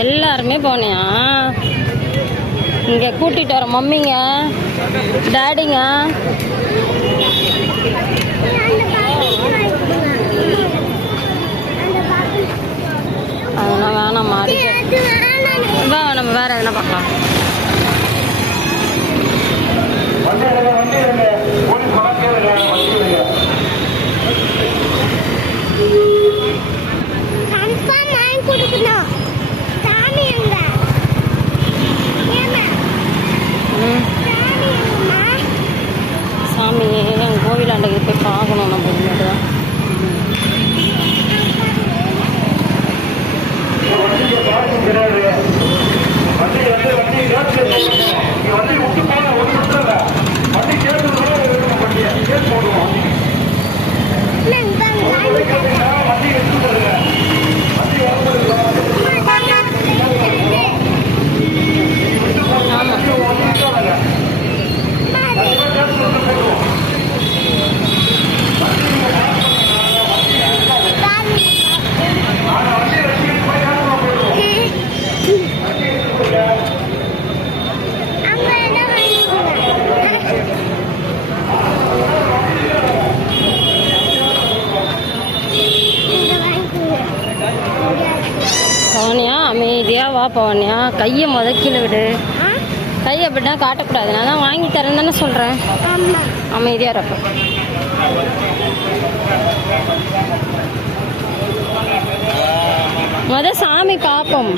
எல்லாருமே போனியா? இங்கே கூட்டிகிட்டு வர மம்மிங்க டேடிங்க. அதெல்லாம் வேணாம் மாறி வா நம்ம வேற எதுனா பார்க்கலாம் வண்டி எடுங்க வண்டி எடுங்க போலீஸ் வழக்கே இல்லை வண்டி எடுங்க கன்ஃபார்ம் வாங்கி கொடுக்கணும் சாமி எங்க ஏமா ம் சாமி எங்கம்மா சாமி எங்கள் கோவிலாண்டக்கு போய் பார்க்கணும் நம்ம இனிமேட்டு தான் வண்டிக்கு பார்க்கும் கிடையாது வண்டி வந்து வண்டி கேட்டு நீங்க வண்டி விட்டு போன ஒரு நிமிஷம் இல்லை வண்டி கேட்டு இருக்கணும் வண்டியை கேட்டு போடுவோம் நாங்க வாங்கி கேட்டீங்கன்னா வண்டி எடுத்து போடுங்க வண்டி இறங்குறது விட்டு போடுங்க வண்டி ஒரு நிமிஷம் இல்லை வண்டியை கேட்டு போடுவோம் ஆனால் வண்டி எடுத்துக்கிட்டு போய் கேட்டு போடுவோம் அங்க என்ன வாங்கிக்கோங்க இங்க வாங்கிக்கோங்க பவனியா அமைதியாக வா பவனியா. கையை முத கீழே விடு கையை அப்படின்னா காட்டக்கூடாது. நான் தான் வாங்கி தரேன்னு தானே சொல்கிறேன் அமைதியாக இருப்ப. முத சாமி பார்ப்போம்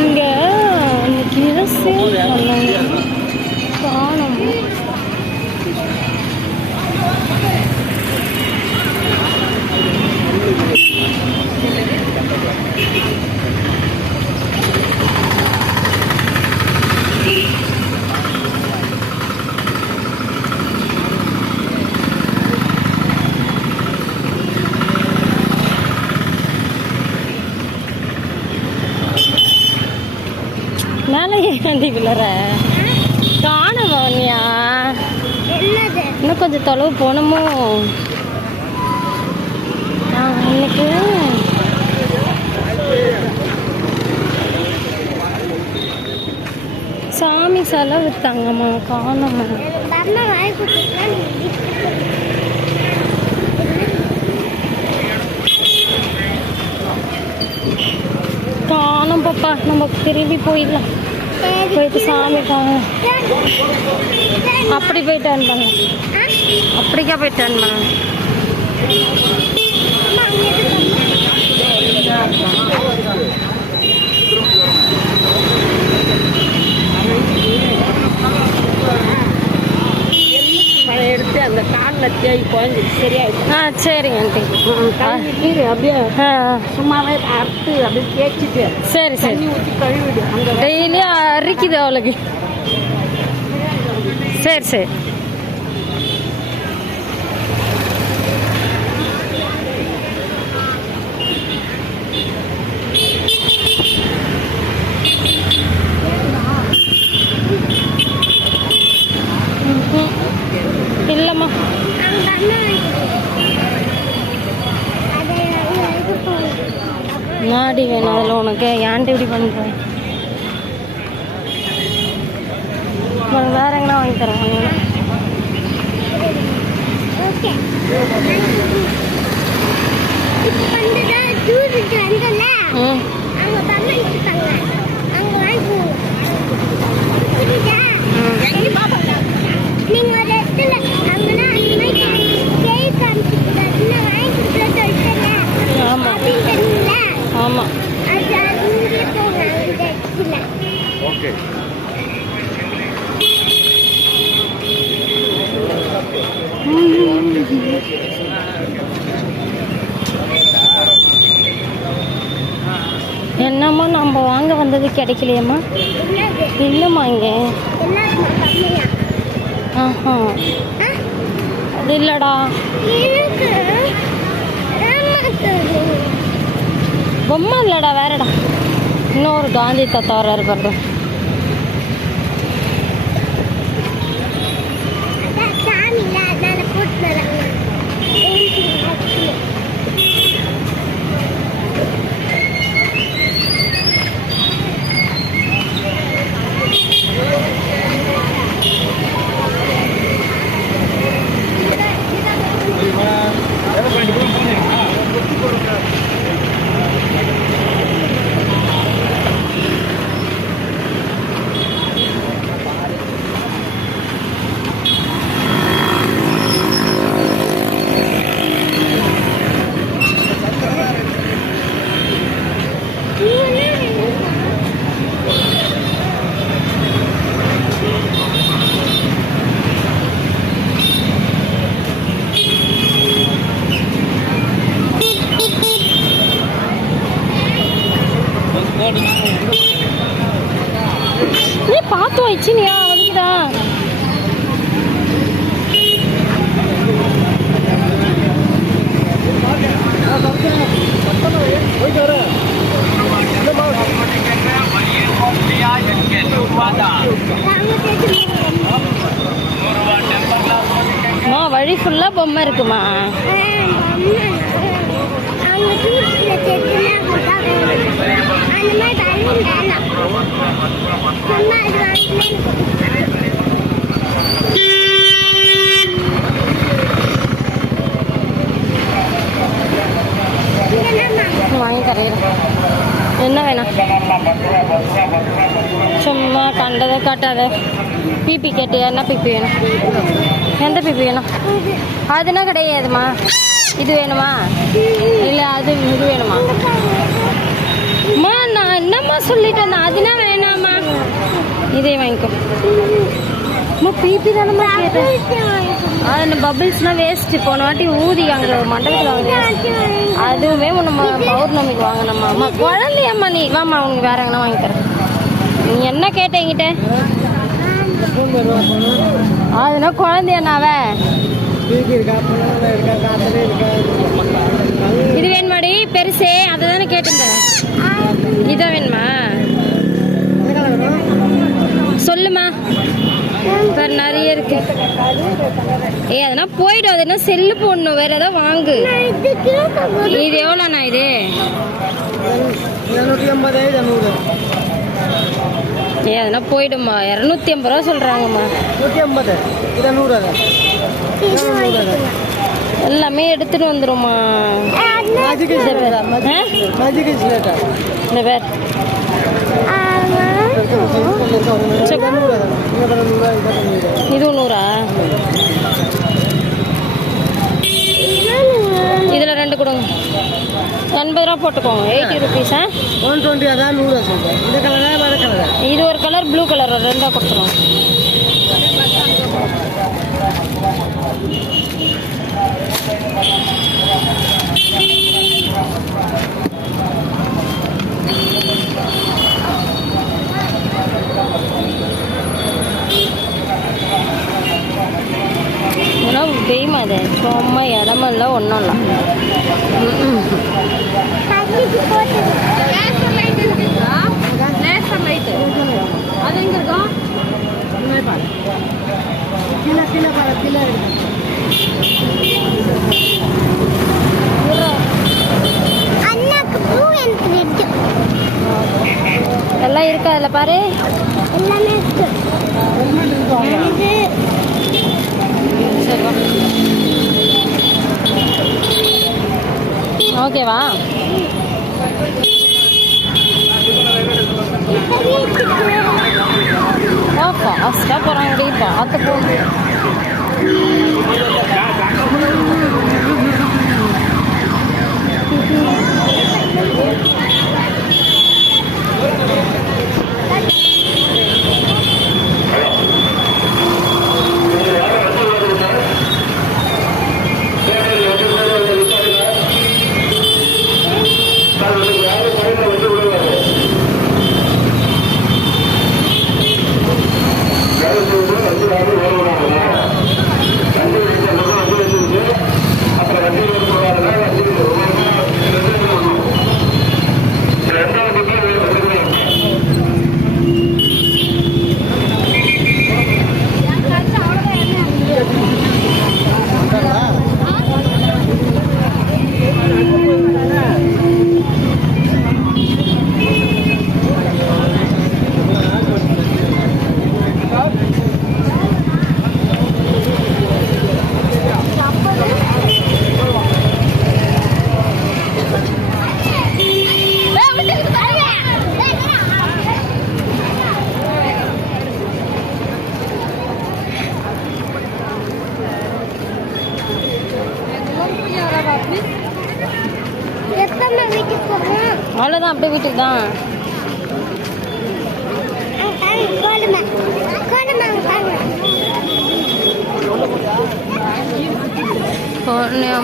இங்கே இன்னைக்கு சேல் காணும் ஏந்தி விழுற. காண பவனியா என்னது? இன்னும் கொஞ்சம் தொலைவு போகணுமோ இன்னைக்கு சாமி காணம்மா வாங்கி கொடுத்துருக்கா நீ காணோம் பாப்பா நம்ம திரும்பி போயிடலாம். போயிட்டு சாமி அப்படி போய் டர்ன் பண்ணலாம் அப்படிக்கா போய் டர்ன் பண்ணலாம் எடுத்து அந்த காலில் தேய் குழஞ்சிட்டு சரியாயிடும். ஆ சரிங்க ஆண்டி கழுவிட்டு அப்படியே சும்மாவே அறுத்து அப்படியே தேய்ச்சிட்டு சரி சரி. ஊற்றி கழுவிடு. அந்த டெய்லியும் அரிக்குது அவளுக்கு. சரி சரி ம்ஹும். இல்லைம்மா அவங்க அம்மா வாங்கி அதை இது போகணும் நாடி வேணும் அதில் உனக்கு. ஏன்ட்டு இப்படி பண்ணுறேன் உனக்கு வேற எங்கன்னா வாங்கி தரேன் இப்போ ஓகே. என்னம்மா நம்ம வாங்க வந்தது கிடைக்கலையம்மா? இல்லைம்மா இங்கே. ஆஹா. அது இல்லடா. பொம்மை இல்லைடா வேறடா. இன்னொரு காந்தி தத்தவர இருக்கிறது என்ன வேணாம் சும்மா கண்டதை காட்டாத. பிபி கேட்டு என்ன பிபி வேணும்? எந்த பிபி வேணும்? அதுனா கிடையாதுமா. இது வேணுமா? இல்லை அது இது வேணுமா? அம்மா நான் என்னம்மா சொல்லிட்டு வந்தேன்? அதுனா வேணாம்மா. இதே வாங்கிக்கோ. பிபி தானம்மா கேட்டேன். அது பபிள்ஸ்னால் வேஸ்ட்டு போன வாட்டி ஊதி அங்கே மண்டபத்தில் வாங்கி அதுவுமே நம்ம பௌர்ணமிக்கு வாங்கினம்மா அம்மா குழந்தையம்மா நீ. வாம்மா உனக்கு வேற எங்கன்னா வாங்கி தரேன். நீ என்ன கேட்டீங்கிட்ட அதுனா குழந்தையனாவே இது வேணுமாடி? பெருசே அதை தானே கேட்டிருந்தேன். இதான் வேணுமா? சொல்லுமா. வேற நிறைய இருக்கு. ஏய் அதெல்லாம் போயிடும் அது என்ன செல்லு போடணும். வேற ஏதாவது வாங்கு. இது இது? எவ்வளோண்ணா இது ஏ அதெல்லாம் போயிடும்மா. இரநூத்தி ஐம்பது ரூபா சொல்கிறாங்கம்மா எல்லாமே எடுத்துட்டு வந்துரும்மா. இந்த பேர். ஆ? இந்த பேர் இது நூறா இதில் ரெண்டு கொடுங்க. எண்பது ரூபா போட்டுக்கோங்க. எயிட்டி ருபீஸா ஒன் டுவெண்ட்டி அதான் நூறு இது ஒரு கலர் ப்ளூ கலர் ரெண்டாக கொடுத்துருவோம் ஏன்னா வெய்மா அது சும்மா இடமெல்லாம் ஒன்றும் இல்லை தண்ணிக்கு போட்டு அது எங்கே இருக்கும் கீழே கீழே பாரு கீழே இருக்கு அண்ணாக்கு பூ எனக்கு ரெட்டு எல்லாம் இருக்கா அதில் பாரு எல்லாமே ஓகேவா ஆ ஃபாஸ்ட்டாக போகிறாங்கடி பார்த்து அவ்வளோதான் அப்படியே வீட்டுக்கு தான்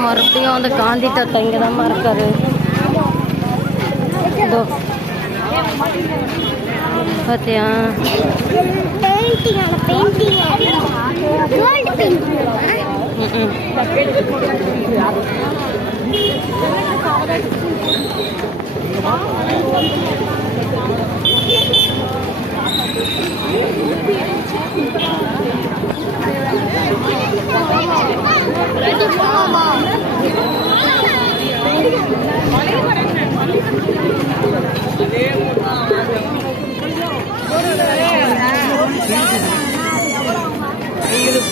மறுபடியும் அந்த காந்தி தாத்தா இங்கே தான் இருக்காரு இதோ பார்த்தியா பெயிண்டிங் அந்த பெயிண்டிங் கோல்டு பெயிண்டிங் ம்ம்.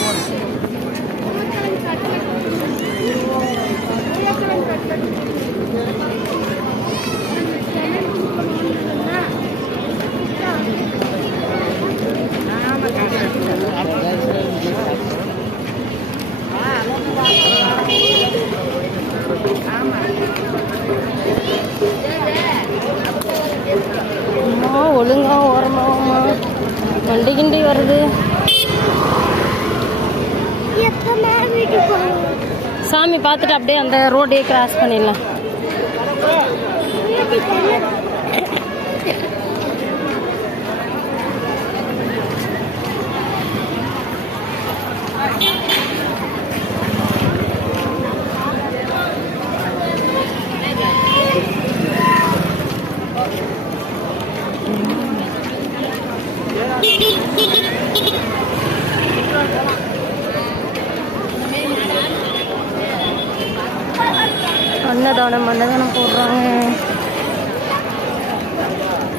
அம்மா ஒழுங்கா ஓரமாகம்மா வண்டி கிண்டி வருது எப்பமா வீட்டுக்கு போகணும் சாமி பார்த்துட்டு அப்படியே அந்த ரோடே கிராஸ் பண்ணிடலாம்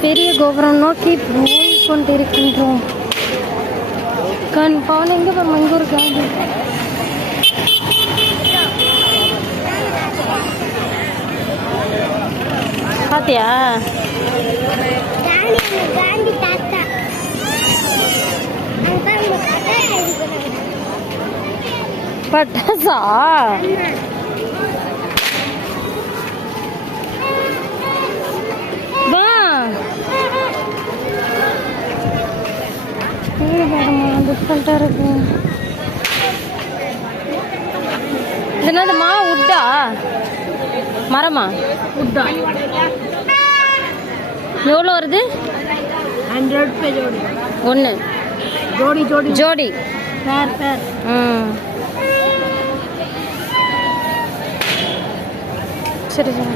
பெரிய கோபுரம் நோக்கி போய் கொண்டிருக்கின்றோம் கண் பவன் எங்க பாருமா இங்க ஒரு காந்தி? பாத்தியா? காந்தி அந்த காந்தி தாத்தா அங்க பாருங்க தாத்தா இது பண்ணாங்க பட்டாசா வா இங்க பாரும்மா, different-ஆ இருக்கு. இது என்னதுமா உட்டா மரமா? உட்டா எவ்வளோ வருது? ஹண்ட்ரட் பே ஜோடி. ஒன்று ஜோடி ஜோடி. ஜோடி. பேர் பேர் ம். சரி சரி.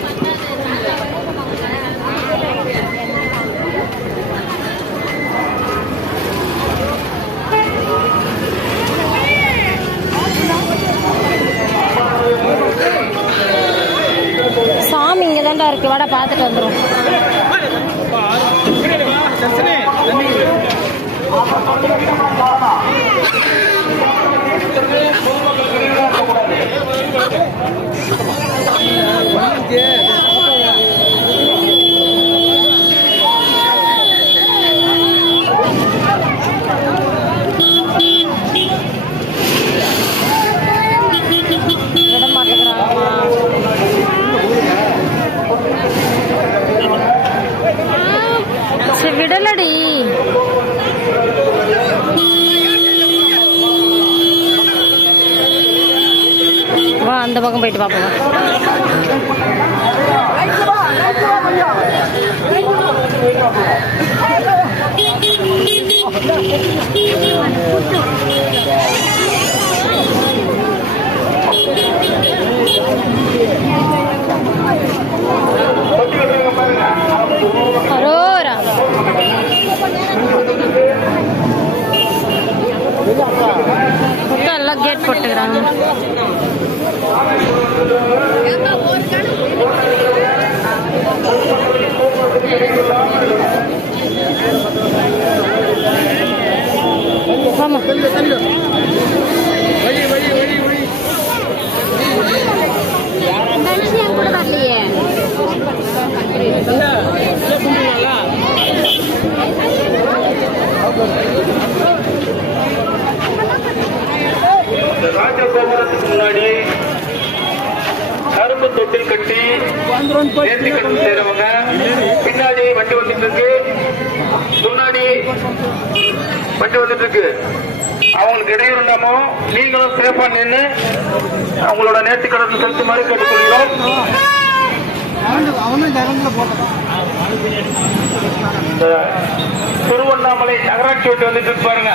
சாமி இருக்கு வாடா பார்த்துட்டு வந்துடும் Yeah மாட்டேங்கிறாங்கம்மா சரி விடலடி. வா அந்த பக்கம் போயிட்டு பார்ப்போம் அரோரா எல்லாம் கேட் போட்டுக்கிறாங்க ஆமா கூட வரலையே? ராஜகோபுரத்துக்கு முன்னாடி கரும்பு தொட்டில் கட்டி நேர்த்தி கட்டு செய்றவங்க பின்னாடி வண்டி வந்துட்டு இருக்கு முன்னாடி வண்டி வந்துட்டு இருக்கு அவங்களுக்கு இடையூறு இல்லாம நீங்களும் சேஃபா நின்று அவங்களோட நேர்த்தி கடத்து செலுத்துமாறு கேட்டுக்கொள்கிறோம். அவனும் போட்டோம் திருவண்ணாமலை நகராட்சி விட்டு வந்துட்டு பாருங்க.